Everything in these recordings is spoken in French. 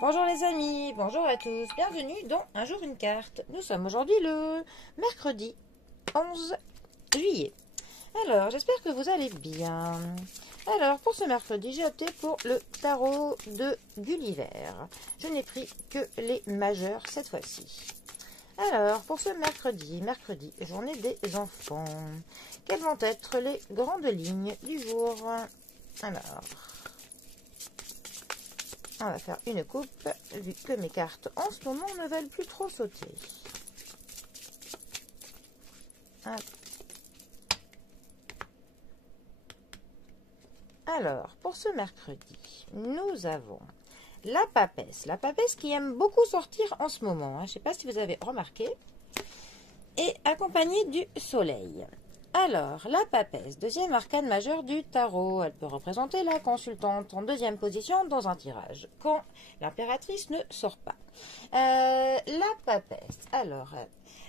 Bonjour les amis, bonjour à tous, bienvenue dans Un jour une carte. Nous sommes aujourd'hui le mercredi 11 juillet. Alors, j'espère que vous allez bien. Alors, pour ce mercredi, j'ai opté pour le tarot de Gulliver. Je n'ai pris que les majeurs cette fois-ci. Alors, pour ce mercredi, journée des enfants, quelles vont être les grandes lignes du jour? Alors, on va faire une coupe, vu que mes cartes en ce moment ne veulent plus trop sauter. Hop. Alors, pour ce mercredi, nous avons la papesse. La papesse qui aime beaucoup sortir en ce moment. Je ne sais pas si vous avez remarqué. Et accompagnée du soleil. Alors, la papesse, deuxième arcane majeure du tarot. Elle peut représenter la consultante en deuxième position dans un tirage, quand l'impératrice ne sort pas. La papesse, alors,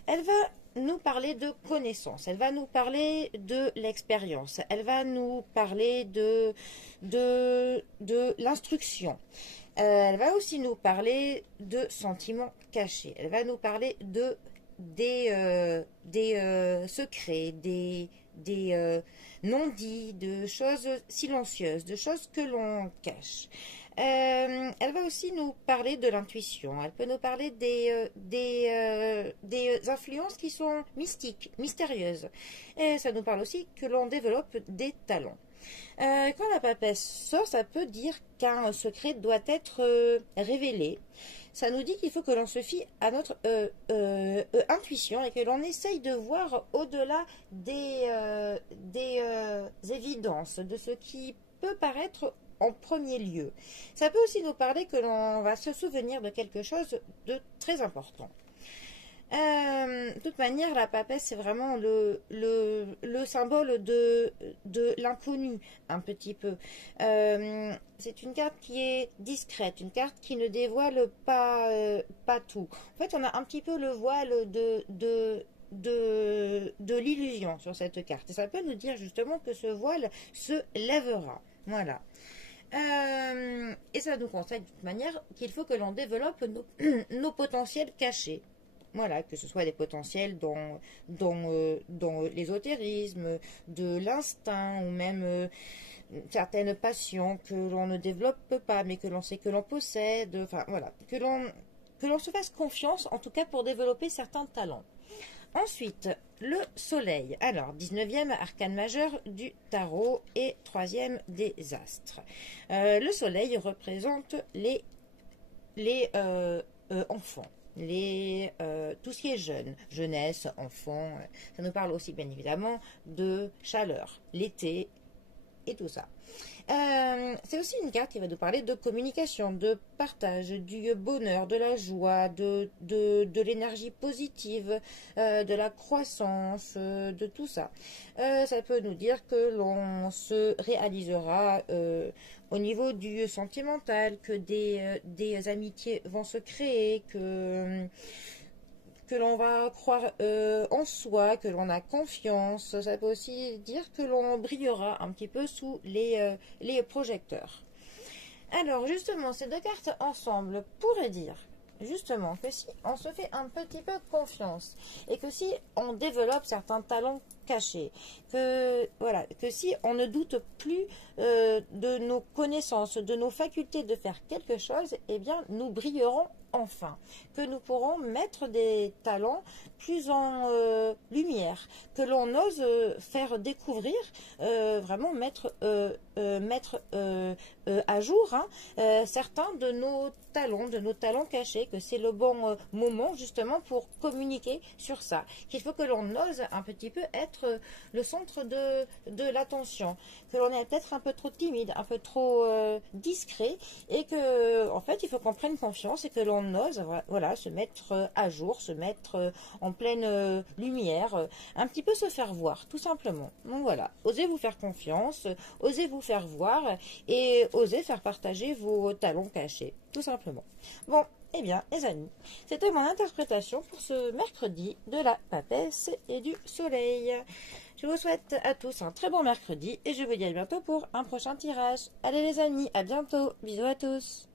elle va nous parler de connaissance, elle va nous parler de l'expérience, elle va nous parler de l'instruction. Elle va aussi nous parler de sentiments cachés, elle va nous parler de des secrets, des non-dits, de choses silencieuses, de choses que l'on cache. Elle va aussi nous parler de l'intuition. Elle peut nous parler des influences qui sont mystiques, mystérieuses. Et ça nous parle aussi que l'on développe des talents. Quand la papesse sort, ça peut dire qu'un secret doit être révélé. Ça nous dit qu'il faut que l'on se fie à notre intuition et que l'on essaye de voir au-delà des évidences, de ce qui peut paraître en premier lieu. Ça peut aussi nous parler que l'on va se souvenir de quelque chose de très important. De toute manière, la papesse, c'est vraiment le symbole de l'inconnu, un petit peu. C'est une carte qui est discrète, une carte qui ne dévoile pas tout. En fait, on a un petit peu le voile de l'illusion sur cette carte. Et ça peut nous dire justement que ce voile se lèvera. Voilà. Et ça nous conseille de toute manière qu'il faut que l'on développe nos potentiels cachés. Voilà, que ce soit des potentiels dans l'ésotérisme, de l'instinct, ou même certaines passions que l'on ne développe pas, mais que l'on sait que l'on possède. Enfin, voilà, que l'on se fasse confiance, en tout cas pour développer certains talents. Ensuite, le soleil. Alors, 19e arcane majeur du tarot et 3e des astres. Le soleil représente les enfants. Tout ce qui est jeune, jeunesse, enfant, ça nous parle aussi bien évidemment de chaleur, l'été et tout ça. C'est aussi une carte qui va nous parler de communication, de partage, du bonheur, de la joie, de l'énergie positive, de la croissance, de tout ça. Ça peut nous dire que l'on se réalisera au niveau du sentimental, que des amitiés vont se créer, que l'on va croire en soi, que l'on a confiance. Ça peut aussi dire que l'on brillera un petit peu sous les projecteurs. Alors justement, ces deux cartes ensemble pourraient dire justement que si on se fait un petit peu confiance et que si on développe certains talents cachés, que si on ne doute plus de nos connaissances, de nos facultés de faire quelque chose, eh bien nous brillerons enfin, que nous pourrons mettre des talents plus en lumière, que l'on ose faire découvrir, vraiment mettre à jour certains de nos talents cachés, que c'est le bon moment justement pour communiquer sur ça, qu'il faut que l'on ose un petit peu être le centre de l'attention, que l'on est peut-être un peu trop timide, un peu trop discret, et que en fait il faut qu'on prenne confiance et que l'on ose se mettre à jour, se mettre en pleine lumière, un petit peu se faire voir tout simplement. Donc voilà, osez vous faire confiance, osez vous faire voir et osez faire partager vos talents cachés, tout simplement. Bon, eh bien les amis, c'était mon interprétation pour ce mercredi de la papesse et du soleil. Je vous souhaite à tous un très bon mercredi et je vous dis à bientôt pour un prochain tirage. Allez les amis, à bientôt, bisous à tous.